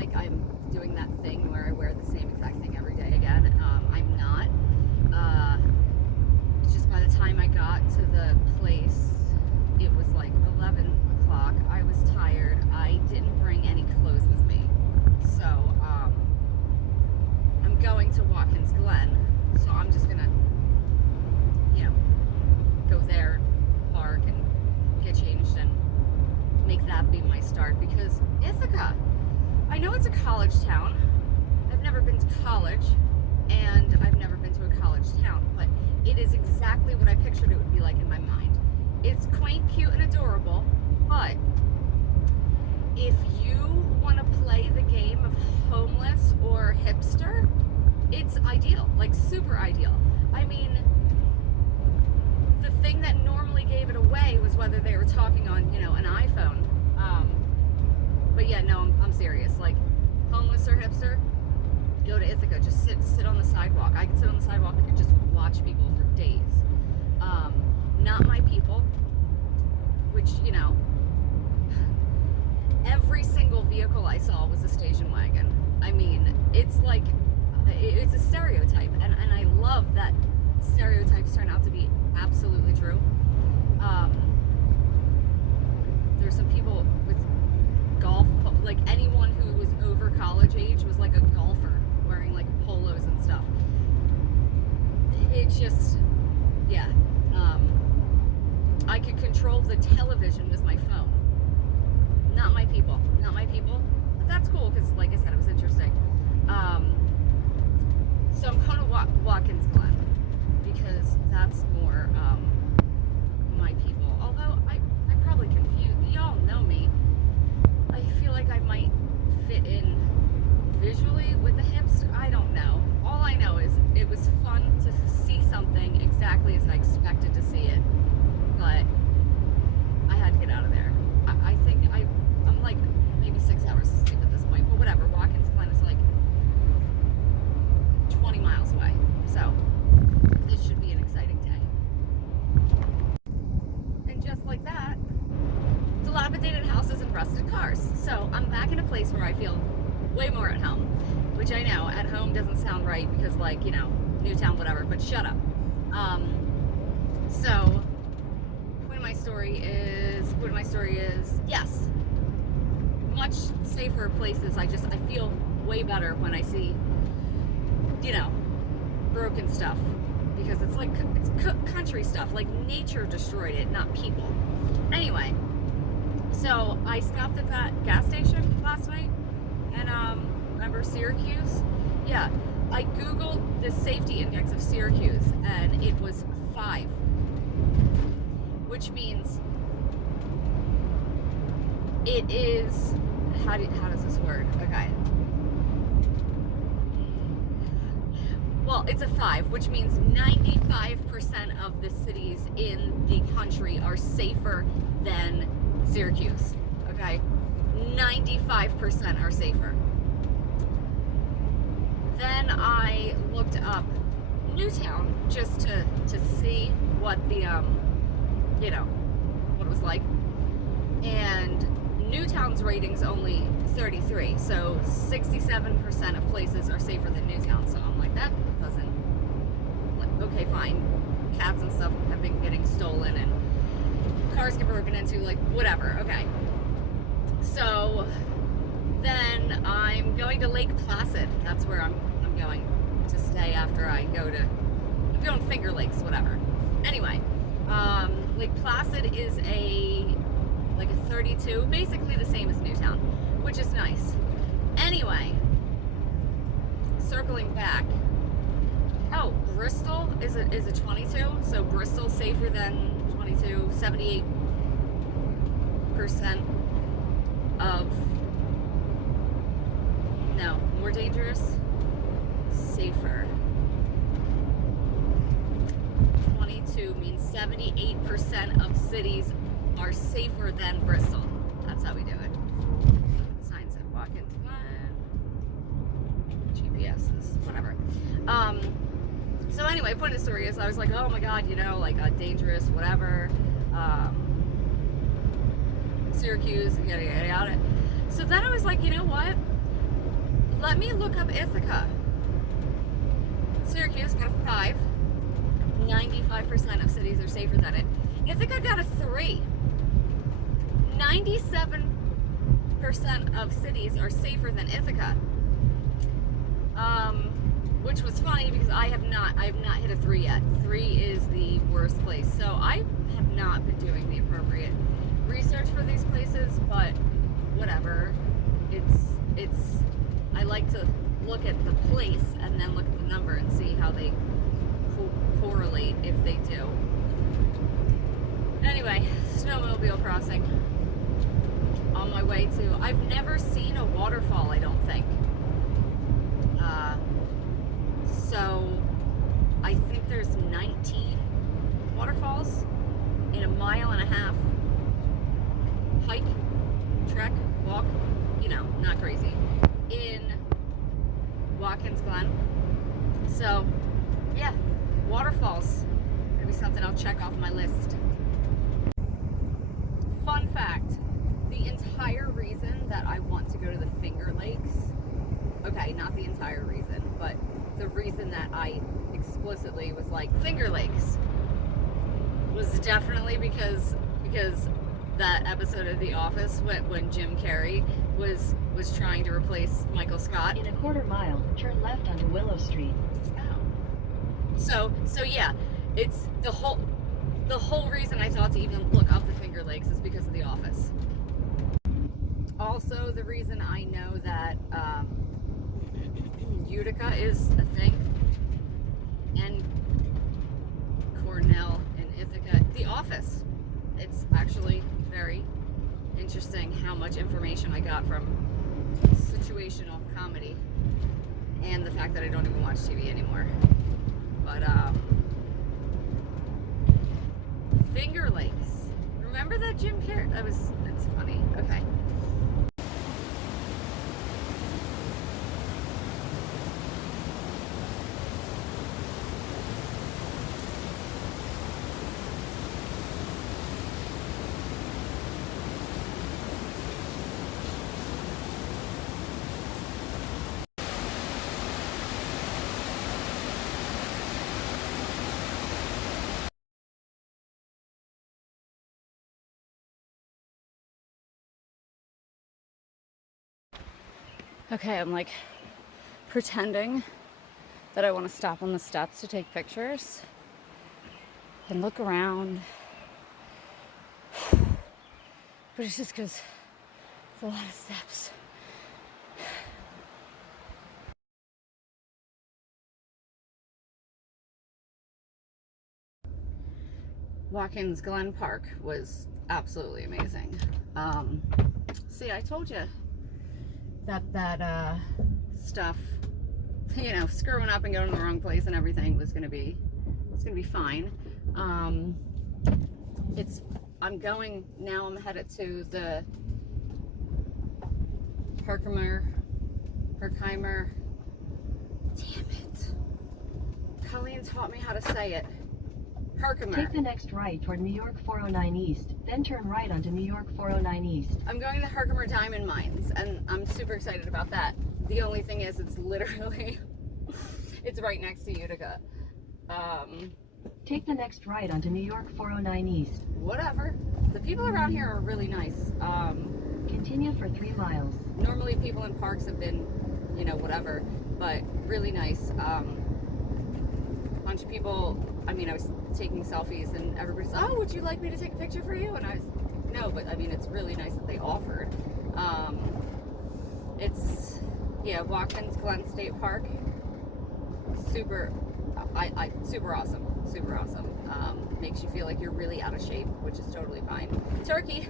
like I'm doing that thing where I wear the same exact thing every day again. I'm not. Just by the time I got to the place, it was like 11 o'clock. I was tired. I didn't bring any clothes with me. So, I'm going to Watkins, Glen. So I'm just gonna, go there, park, and get changed and make that be my start. Because Ithaca, I know it's a college town. I've never been to college, and I've never been to a college town, but it is exactly what I pictured it would be like in my mind. It's quaint, cute, and adorable, but if you want to play the game of homeless or hipster, it's ideal, like super ideal. I mean, the thing that normally gave it away was whether they were talking on, an iPhone. But yeah, no, I'm serious. Like, homeless or hipster, go to Ithaca. Just sit on the sidewalk. I can sit on the sidewalk and just watch people for days. Not my people, which, every single vehicle I saw was a station wagon. I mean, it's like, it's a stereotype, and I love that stereotypes turn out to be absolutely true. There's some people with golf, like anyone who was over college age was like a golfer wearing like polos and stuff. It just, yeah. I could control the television with my phone. Not my people. But that's cool because, like I said, it was interesting. So I'm going to Watkins, Glen, because that's more my people. Although I probably confuse, y'all know me. I feel like I might fit in visually with the hipster. I don't know. All I know is it was fun to see something exactly as I expected to see it, but I had to get out of there. I think I'm like maybe 6 hours of sleep at this point, but whatever. Watkins, Glen is like 20 miles away, so this should be an exciting day. And just like that, dilapidated houses and rusted cars. So I'm back in a place where I feel way more at home, which I know at home doesn't sound right because, like, Newtown, whatever, but shut up. So point of my story is yes, much safer places. I feel way better when I see broken stuff, because it's like, it's country stuff, like nature destroyed it, not people. Anyway, so I stopped at that gas station last night, and remember Syracuse? Yeah, I googled the safety index of Syracuse, and it was 5, which means it is, how does this work? Okay. Well, it's a 5, which means 95% of the cities in the country are safer than Syracuse. Okay? 95% are safer. Then I looked up Newtown just to see what the what it was like. And Newtown's rating's only 33, so 67% of places are safer than Newtown. So I'm like, that doesn't, okay, fine. Cats and stuff have been getting stolen and cars get broken into, like, whatever, okay. So then I'm going to Lake Placid. That's where I'm going to stay after I go to, I'm going Finger Lakes, whatever. Anyway, Lake Placid is like a 32, basically the same as Newtown, which is nice. Anyway, circling back. Oh, Bristol is a 22, so Bristol's safer than 22. 78% of, no, more dangerous, safer. 22 means 78% of cities are safer than Bristol. That's how we do it. Signs at Watkins, GPSs, whatever. So anyway, point of the story is I was like, oh my god, like dangerous, whatever. Syracuse, yada yada yada. So then I was like, you know what? let me look up Ithaca. Syracuse got a 5. 95% of cities are safer than it. Ithaca got a 3. 97% of cities are safer than Ithaca. Which was funny because I have not hit a 3 yet. 3 is the worst place. So I have not been doing the appropriate research for these places, but whatever. I like to look at the place and then look at the number and see how they correlate, if they do. Anyway, snowmobile crossing. On my way to, I've never seen a waterfall, I don't think. So I think there's 19 waterfalls in a 1.5 mile hike, trek, walk, not crazy, in Watkins, Glen. So yeah, waterfalls, gonna be something I'll check off my list. Fun fact, the entire reason that I want to go to the Finger Lakes, okay, not the entire reason, but the reason that I explicitly was like Finger Lakes was definitely because that episode of The Office when Jim Carrey was trying to replace Michael Scott. In a 1/4 mile, turn left onto Willow Street. Oh. So yeah, it's the whole reason I thought to even look up the Finger Lakes is because of The Office. Also, the reason I know that Utica is a thing, and Cornell and Ithaca, The Office. It's actually very interesting how much information I got from situational comedy, and the fact that I don't even watch TV anymore. But Finger Lakes. Remember that Jim Carrey? It's funny. Okay. Okay, I'm like pretending that I want to stop on the steps to take pictures and look around. But it's just because it's a lot of steps. Watkins Glen Park was absolutely amazing. See, I told you that stuff, screwing up and going to the wrong place and everything was gonna be fine. I'm headed to the Herkimer. Damn it. Colleen taught me how to say it. Herkimer. Take the next right toward New York 409 East, then turn right onto New York 409 East. I'm going to the Herkimer Diamond Mines, and I'm super excited about that. The only thing is, it's literally, it's right next to Utica. Take the next right onto New York 409 East. Whatever. The people around here are really nice. Continue for 3 miles. Normally people in parks have been, whatever, but really nice. Bunch of people, I was taking selfies and everybody's, oh, would you like me to take a picture for you? And I was, no, but it's really nice that they offered. Watkins Glen State Park, super awesome. Makes you feel like you're really out of shape, which is totally fine. Turkey.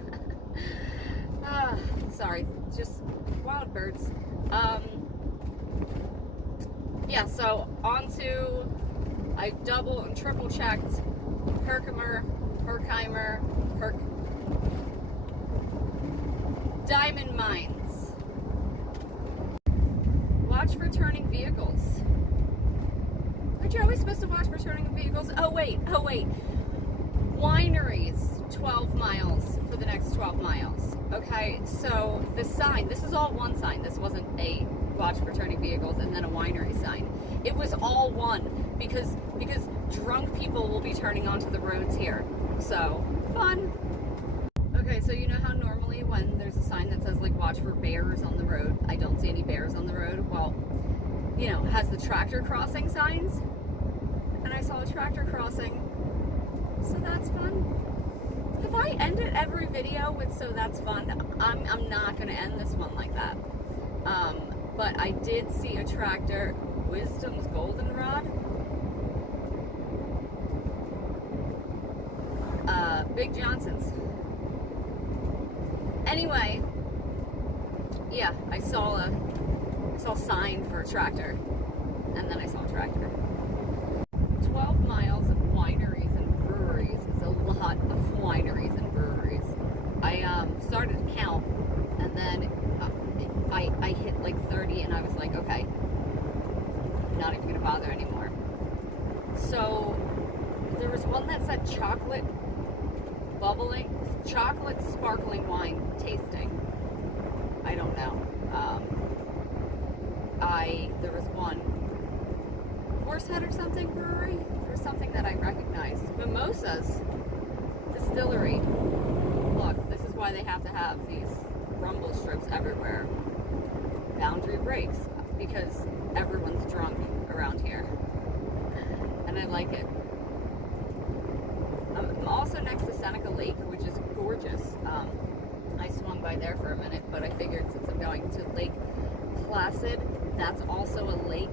Sorry, just wild birds. So I double and triple checked Herkimer, Diamond Mines. Watch for turning vehicles. Aren't you always supposed to watch for turning vehicles? Oh wait. Wineries, 12 miles for the next 12 miles. Okay, so the sign, this is all one sign. This wasn't a watch for turning vehicles, and then a winery sign. It was all one because drunk people will be turning onto the roads here. So, fun. Okay, so you know how normally when there's a sign that says like watch for bears on the road, I don't see any bears on the road. Well, you know, it has the tractor crossing signs, and I saw a tractor crossing, so that's fun. If I ended every video with "so that's fun," I'm not gonna end this one like that. But I did see a tractor, Wisdom's Goldenrod, Big Johnson's. Anyway, yeah, I saw a sign for a tractor, and then I saw a tractor. 12 miles of wineries and breweries is a lot of wineries and breweries. I started to count, and then I hit like 30, and I was like, okay, I'm not even gonna bother anymore. So there was one that said chocolate sparkling wine tasting. I don't know. There was one Horsehead or something brewery. There was something that I recognized. Mimosas Distillery. Look, this is why they have to have these rumble strips everywhere. Boundary breaks, because everyone's drunk around here. And I like it. I'm also next to Seneca Lake, which is gorgeous. I swung by there for a minute, but I figured since I'm going to Lake Placid, that's also a lake.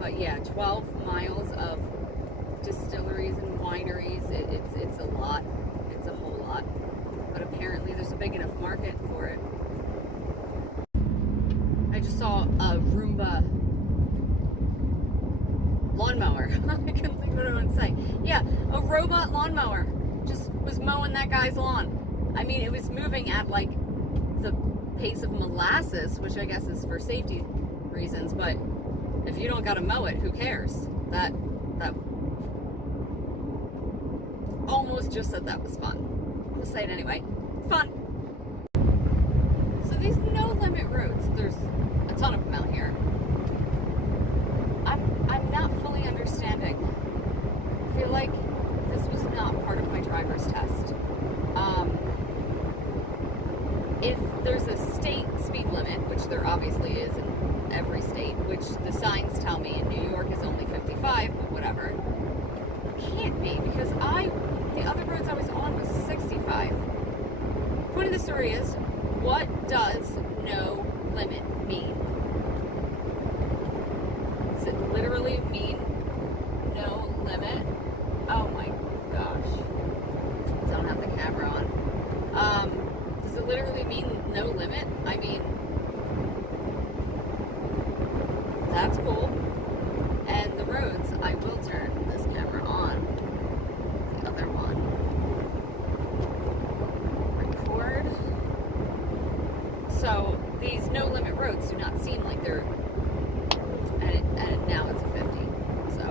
But yeah, 12 miles of distilleries and wineries, it's a lot. It's a whole lot. But apparently there's a big enough market for it. I just saw a Roomba lawnmower. I couldn't think of what I wanted to say. Yeah, a robot lawnmower just was mowing that guy's lawn. I mean, it was moving at like the pace of molasses, which I guess is for safety reasons, but if you don't gotta mow it, who cares? That almost just said that was fun. I'm gonna say it anyway. Fun. So these no limit roads, there's a ton of them out here. I'm not fully understanding. I feel like this was not part of my driver's test. If there's a state speed limit, which there obviously is in every state, which the signs tell me in New York is only 55, but whatever. Can't be, because the other roads I was on was 65. Point of the story is, what does no limit mean? Does it literally mean no limit? Oh my gosh. Don't have the camera on. Does it literally mean no limit? I mean, that's cool. And the roads, I will turn this camera on. The other one. Record. So these no limit roads do not seem like they're, and now it's a 50. So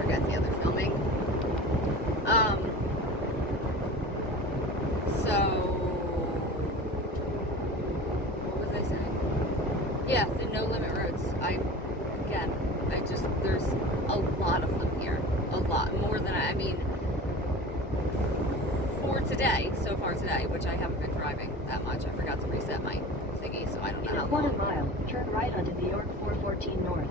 forget the other filming. So what was I saying? Yeah, the no limit roads. There's a lot of them here. A lot. More than I mean, for today, so far today, which I haven't been driving that much. I forgot to reset my thingy, so I don't know In how a quarter long mile, turn right onto New York 414 North.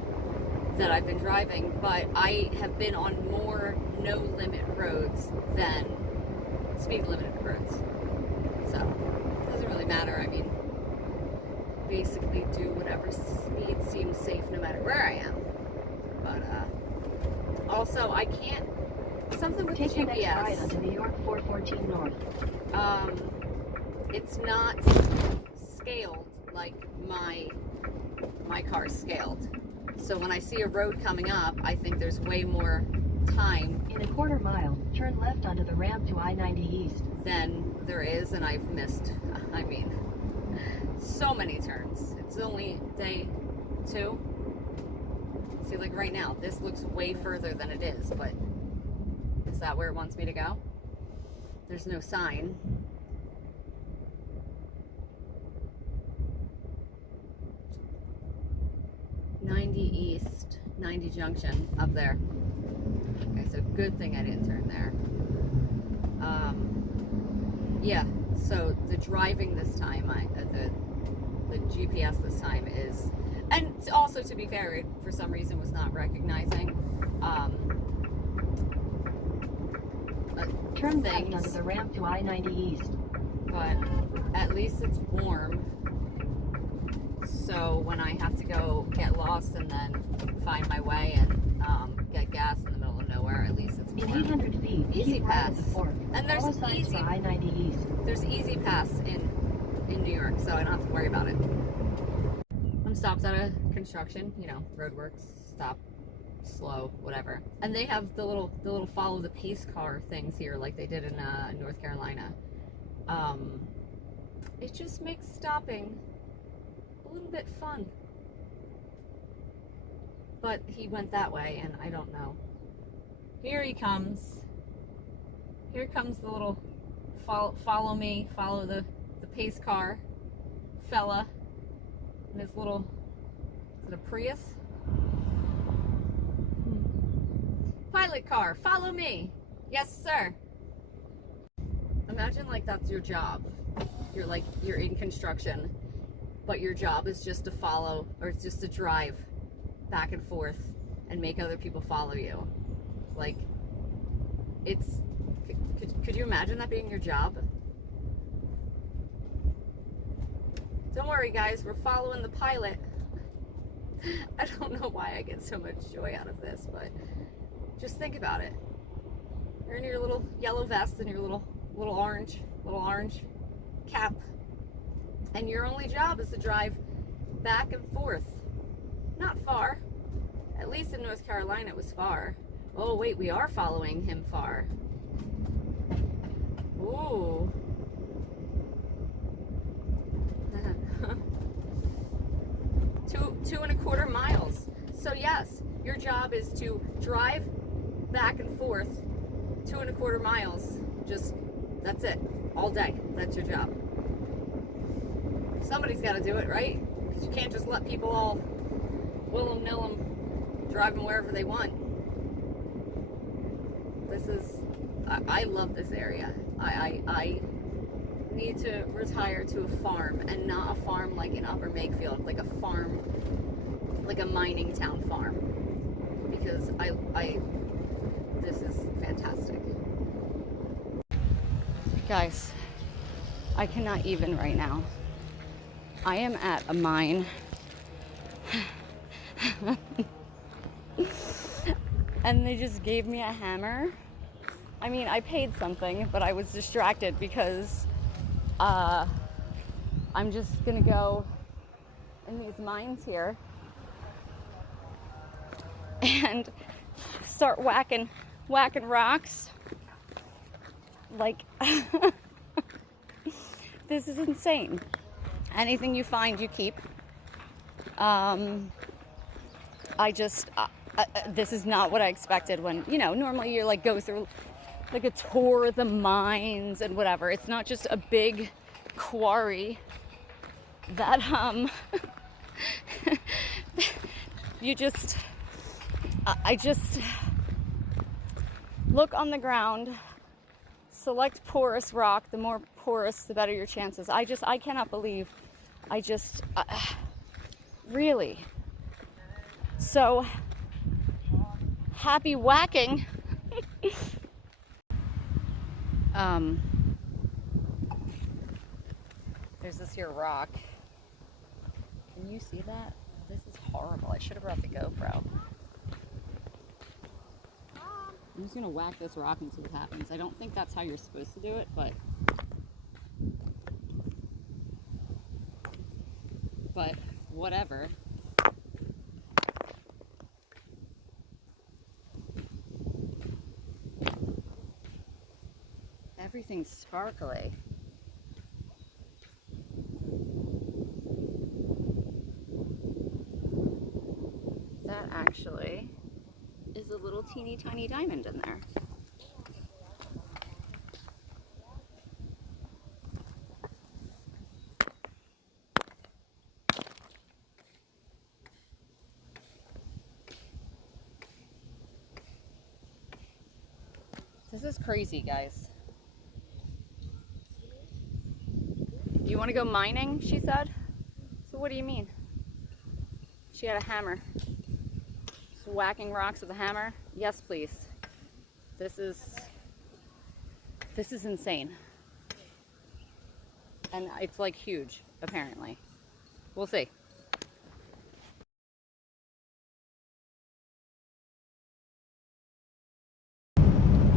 that I've been driving, but I have been on more no limit roads than speed limited roads. So, it doesn't really matter. I mean, basically do whatever speed seems safe no matter where I am. But, also, I can't, something with Take the next GPS, right onto New York 414 North. it's not scaled like my car's scaled. So when I see a road coming up, I think there's way more time In a quarter mile, turn left onto the ramp to I-90 East. than there is, and I've missed, I mean, so many turns. It's only day 2. See, like right now, this looks way further than it is, but is that where it wants me to go? There's no sign. 90 East, 90 Junction, up there. Okay, so good thing I didn't turn there. Yeah, so the driving this time, the GPS this time is, and also to be fair, it for some reason was not recognizing Turn left things, onto the ramp to I-90 East. but at least it's warm. So when I have to go get lost and then find my way and get gas in the middle of nowhere, at least it's In warm. 800 feet, Easy keep right pass. at the fork. And there's Follow signs easy for I-90 East. There's easy pass in New York, so I don't have to worry about it. I'm stopped at a construction, you know, roadworks, stop, slow, whatever. And they have the little follow the pace car things here, like they did in North Carolina. It just makes stopping a little bit fun. But he went that way, and I don't know. Here he comes. Here comes the little follow me, follow the pace car fella in his little, is it a Prius? Pilot car, follow me. Yes, sir. Imagine like that's your job. You're in construction, but your job is just to follow, or it's just to drive back and forth and make other people follow you. Like, it's, could you imagine that being your job? Don't worry guys, we're following the pilot. I don't know why I get so much joy out of this, but just think about it. You're in your little yellow vest and your little orange cap, and your only job is to drive back and forth. Not far. At least in North Carolina it was far. Oh wait, we are following him far. Ooh. 2.25 miles. So yes, your job is to drive back and forth 2.25 miles. Just, that's it. All day. That's your job. Somebody's got to do it, right? Because you can't just let people all will-em-nil-em driving wherever they want. This is, I love this area. I need to retire to a farm, and not a farm like in Upper Makefield, like a farm, like a mining town farm, because this is fantastic. Guys, I cannot even right now. I am at a mine and they just gave me a hammer. I mean, I paid something, but I was distracted because I'm just gonna go in these mines here and start whacking rocks. Like, this is insane. Anything you find, you keep. This is not what I expected when, you know, normally you like go through like a tour of the mines and whatever. It's not just a big quarry that I just look on the ground, select porous rock. The more porous, the better your chances. I cannot believe, really. So, happy whacking. There's this here rock. Can you see that? This is horrible. I should have brought the GoPro. I'm just gonna whack this rock and see what happens. I don't think that's how you're supposed to do it, but whatever. Everything's sparkly. That actually is a little teeny tiny diamond in there. This is crazy, guys. You want to go mining, she said. So what do you mean? She had a hammer. Just whacking rocks with a hammer. Yes, please. This is insane. And it's like huge, apparently. We'll see.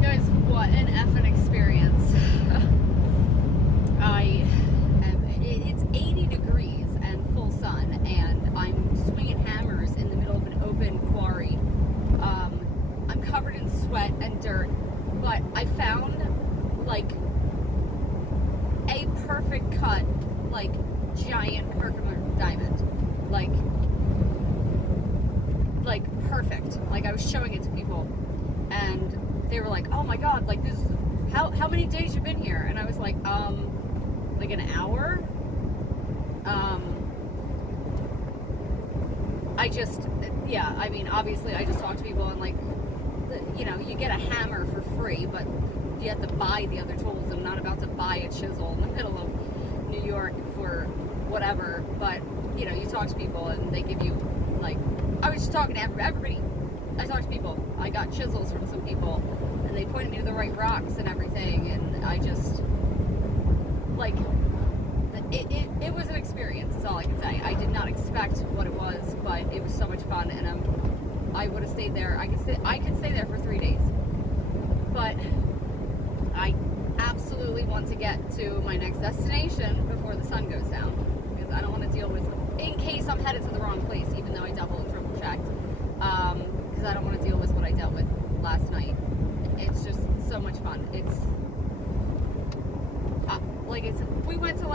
Guys, what an effing experience. It's 80 degrees and full sun, and I'm swinging hammers in the middle of an open quarry. I'm covered in sweat and dirt, but I found like a perfect cut, like giant Herkimer diamond. Like perfect. Like I was showing it to people, and they were like, "Oh my god, like this, how many days you been here?" And I was like an hour. I mean, obviously I just talked to people, and like, you know, you get a hammer for free, but you have to buy the other tools. I'm not about to buy a chisel in the middle of New York for whatever, but you know, you talk to people and they give you, like, I was just talking to everybody. I talked to people. I got chisels from some people, and they pointed me to the right rocks and everything, and I just, like, it was an experience, is all I can say. I did not expect what it was, but it was so much fun, and I would have stayed there. I could stay there for 3 days, but I absolutely want to get to my next destination before the sun goes down, because I don't want to deal with, in case I'm headed to the wrong place, even though I double and triple checked, because I don't want to deal with what I dealt with last night. It's just so much fun. We went to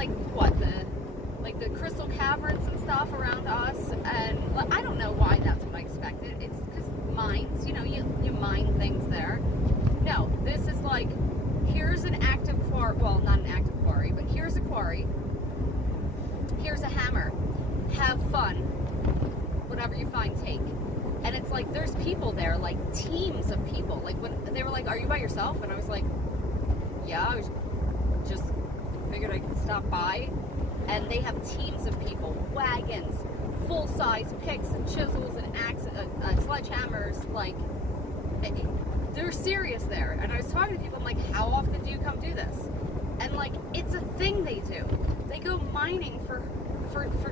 the crystal caverns and stuff around us, and I don't know why that's what I expected. It's because mines, you know, you mine things there. No, this is like, here's an active quarry, well, not an active quarry, but here's a quarry, here's a hammer, have fun, whatever you find, take. And it's like, there's people there, like teams of people. Like when they were like, "Are you by yourself?" And I was like, "Yeah, I was just figured I'd stop by." And they have teams of people, wagons, full-size picks and chisels and sledgehammers. Like, they're serious there. And I was talking to people, I'm like, "How often do you come do this?" And like, it's a thing they do. They go mining for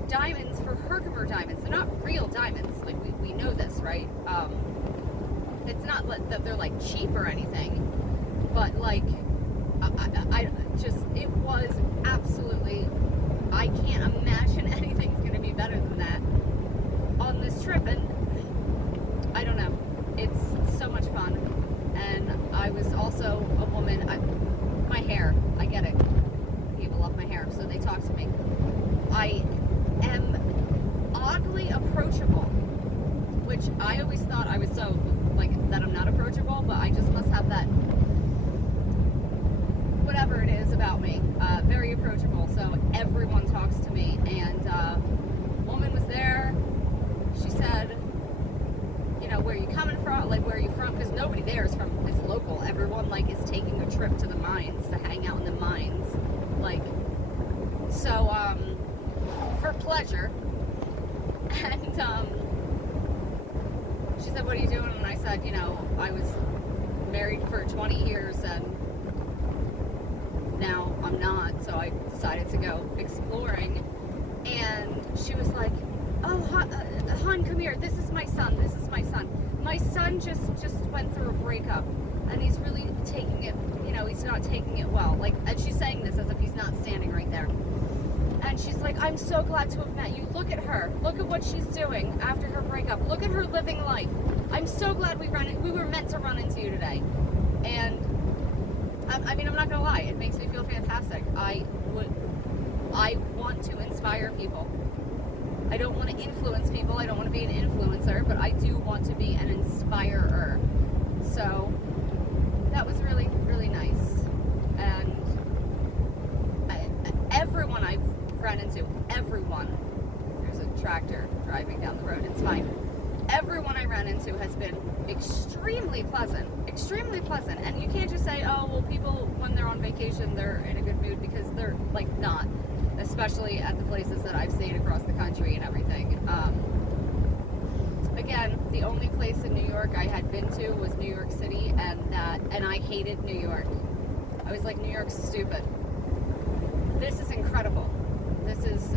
diamonds, for Herkimer diamonds. They're not real diamonds. Like, we know this, right? It's not that they're like cheap or anything, but like, it was absolutely, I can't imagine anything's going to be better than that on this trip. And I don't know, it's so much fun. And I was also a woman, my hair, I get it, people love my hair, so they talk to me. I am oddly approachable, which I always thought I was so, like, that I'm not approachable, but I just must have that, whatever it is about me, very approachable, so everyone talks to me. And a woman was there, she said, you know, "Where are you coming from? Like, where are you from?" Because nobody there is local. Everyone, like, is taking a trip to the mines to hang out in the mines, like, so, for pleasure. And she said, "What are you doing?" And I said, you know, I was married for 20 years and now I'm not, so I decided to go exploring. And she was like, "Oh, hon, come here. This is my son. This is my son. My son just went through a breakup, and he's really taking it, you know, he's not taking it well." Like, and she's saying this as if he's not standing right there. And she's like, "I'm so glad to have met you. Look at her. Look at what she's doing after her breakup. Look at her living life. I'm so glad we were meant to run into you today." And I mean, I'm not gonna lie, it makes me feel fantastic. I want to inspire people. I don't want to influence people. I don't want to be an influencer, but I do want to be an inspirer. So that was really, really nice. And everyone I've run into, there's a tractor driving down the road, it's fine. Everyone I ran into has been extremely pleasant, and you can't just say, oh well, people when they're on vacation they're in a good mood, because they're like not, especially at the places that I've stayed across the country and everything. Again, the only place in New York I had been to was New York City, and I hated New York. I was like, New York's stupid. This is incredible. This is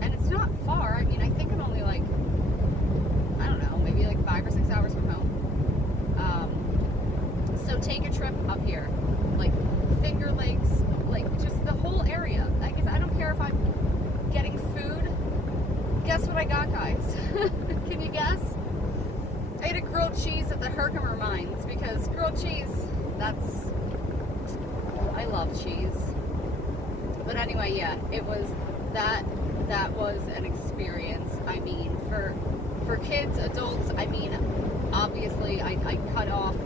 and it's not far. I mean, I think I'm only like, I don't know, maybe like 5 or 6 hours from home. So take a trip up here, like Finger Lakes, like just the whole area. I guess I don't care if I'm getting food. Guess what I got, guys? Can you guess? I ate a grilled cheese at the Herkimer mines, because grilled cheese, I love cheese. But anyway, yeah, it was that was an experience. I mean, for kids, adults, I mean, obviously I cut off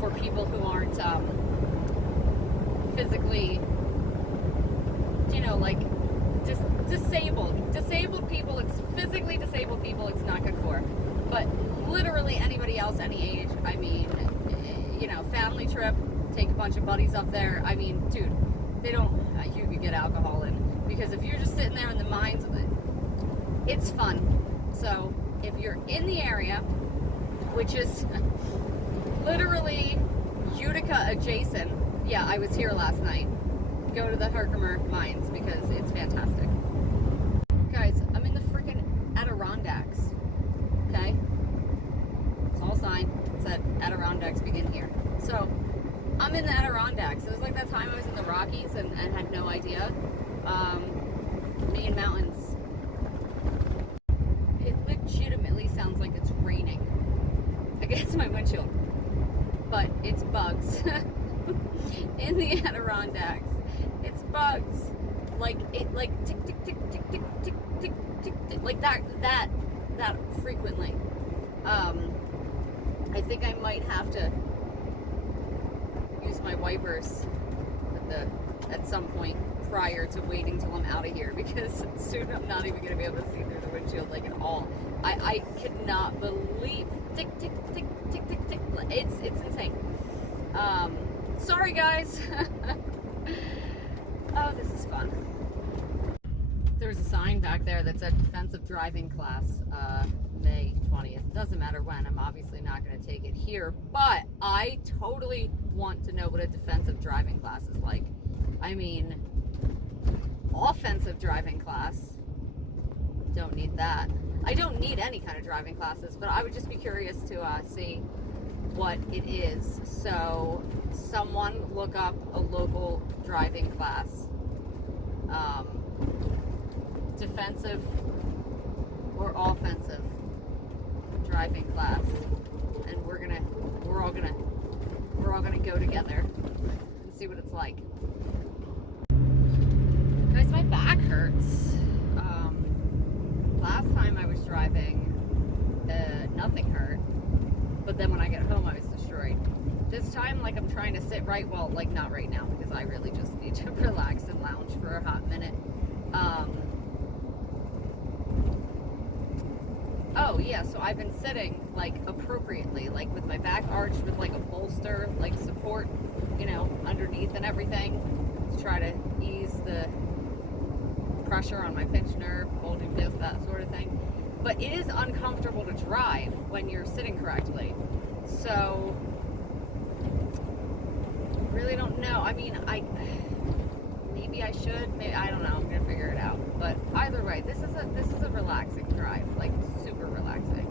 for people who aren't physically, you know, like disabled people. It's physically disabled people it's not good for. But literally anybody else, any age, I mean, you know, family trip, take a bunch of buddies up there. I mean, dude, they don't, you could get alcohol in, because if you're just sitting there in the mines, it's fun. So if you're in the area, which is literally Utica adjacent, yeah, I was here last night, go to the Herkimer mines, because it's fantastic. Guys, I'm in the freaking Adirondacks, okay? It's all signed, it said Adirondacks begin here. So I'm in the Adirondacks. It was like that time I was in the Rockies and had no idea. Maine mountains. It legitimately sounds like it's raining against my windshield, but it's bugs. In the Adirondacks, it's bugs. Like it, like tick tick tick tick tick tick tick tick, tick, like that frequently. I think I might have to use my wipers at some point prior to waiting till I'm out of here, because soon I'm not even going to be able to see through the windshield like at all. I cannot believe tick tick tick tick tick tick. It's insane. Sorry guys. Oh, this is fun. There was a sign back there that said defensive driving class, May 20th. Doesn't matter when. I'm obviously not going to take it here, but I totally want to know what a defensive driving class is like. I mean, offensive driving class, don't need that. I don't need any kind of driving classes, but I would just be curious to see what it is. So someone look up a local driving class, defensive or offensive driving class, and we're all gonna go together and see what it's like. Guys, my back hurts. Last time I was driving, nothing hurt, but then when I get home I was destroyed. This time, like, I'm trying to sit right, well, like, not right now, because I really just need to relax and lounge for a hot minute. Oh yeah, so I've been sitting like appropriately, like with my back arched, with like a bolster, like support, you know, underneath and everything, to try to ease the pressure on my pinched nerve, bulging disc, that sort of thing. But it is uncomfortable to drive when you're sitting correctly. So really don't know. I mean, maybe I should. Maybe, I don't know. I'm gonna figure it out. But either way, this is a relaxing drive, like super relaxing.